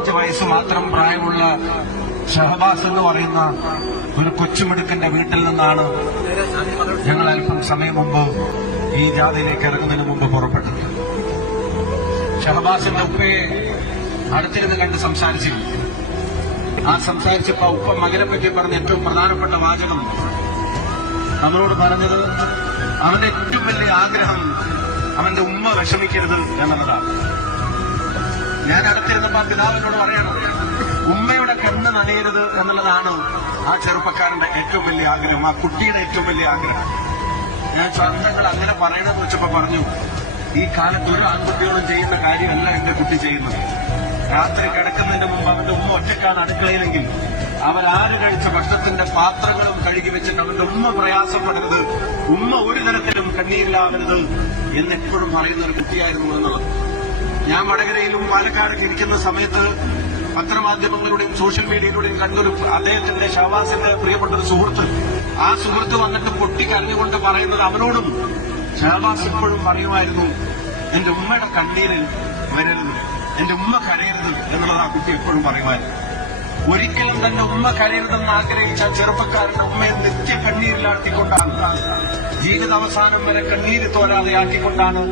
പതിനഞ്ച് വയസ്സ് മാത്രം പ്രായമുള്ള ഷഹബാസ് എന്ന് പറയുന്ന ഒരു കൊച്ചുമിടുക്കിന്റെ വീട്ടിൽ നിന്നാണ് ഞങ്ങൾ അല്പം സമയം മുമ്പ് ഈ ജാതിയിലേക്ക് ഇറങ്ങുന്നതിന് മുമ്പ് പുറപ്പെട്ടത്. ഷഹബാസിന്റെ ഉപ്പയെ അടുത്തിരുന്ന് കണ്ട് സംസാരിച്ചിരുന്നു. ആ സംസാരിച്ചപ്പോ ഉപ്പ മകനെ പറ്റി പറഞ്ഞ ഏറ്റവും പ്രധാനപ്പെട്ട വാചകം നമ്മളോട് പറഞ്ഞത് അവന്റെ ഏറ്റവും വലിയ ആഗ്രഹം അവന്റെ ഉമ്മ വിഷമിക്കരുത് എന്നുള്ളതാണ്. ഞാൻ അടുത്തിരുന്നപ്പോ ആ പിതാവിനോട് പറയണം ഉമ്മയുടെ കണ്ണ് നനയരുത് എന്നുള്ളതാണ് ആ ചെറുപ്പക്കാരന്റെ ഏറ്റവും വലിയ ആഗ്രഹം ആ കുട്ടിയുടെ ഏറ്റവും വലിയ ആഗ്രഹം. ഞാൻ സ്വന്തങ്ങൾ അങ്ങനെ പറയണമെന്ന് വെച്ചപ്പോ പറഞ്ഞു ഈ കാലത്ത് ഒരു ആൺകുട്ടികളും ചെയ്യുന്ന കാര്യമല്ല എന്റെ കുട്ടി ചെയ്യുന്നത്. രാത്രി കിടക്കുന്നതിന് മുമ്പ് അവന്റെ ഉമ്മ ഒറ്റക്കാണ് അടുക്കളയിലെങ്കിൽ അവരാര് കഴിച്ച ഭക്ഷണത്തിന്റെ പാത്രങ്ങളും കഴുകി വെച്ചിട്ട് അവന്റെ ഉമ്മ പ്രയാസപ്പെടരുത് ഉമ്മ ഒരു തരത്തിലും കണ്ണീരിലാവരുത് എന്ന് എപ്പോഴും പറയുന്ന ഒരു കുട്ടിയായിരുന്നു എന്നുള്ളത്. ഞാൻ വടകരയിലും പാലക്കാടൊക്കെ ഇരിക്കുന്ന സമയത്ത് പത്രമാധ്യമങ്ങളുടെയും സോഷ്യൽ മീഡിയയിലൂടെയും കണ്ടൊരു അദ്ദേഹത്തിന്റെ ഷഹബാസിന്റെ പ്രിയപ്പെട്ട ഒരു സുഹൃത്ത്. ആ സുഹൃത്ത് വന്നിട്ട് പൊട്ടി കരഞ്ഞുകൊണ്ട് പറയുന്നത് അവനോടും ഷഹബാസ് ഇപ്പോഴും പറയുമായിരുന്നു എന്റെ ഉമ്മയുടെ കണ്ണീരിൽ വരരുത് എന്റെ ഉമ്മ കരയരുത് എന്നുള്ളത് ആ കുട്ടി എപ്പോഴും പറയുമായിരുന്നു. ഒരിക്കലും തന്നെ ഉമ്മ കരയരുതെന്ന് ആഗ്രഹിച്ച ആ ചെറുപ്പക്കാരന്റെ ഉമ്മയെ നിത്യ കണ്ണീരിലാക്കിക്കൊണ്ടാണ് ജീവിതാവസാനം വരെ കണ്ണീര് തോരാതെ ആക്കിക്കൊണ്ടാണ്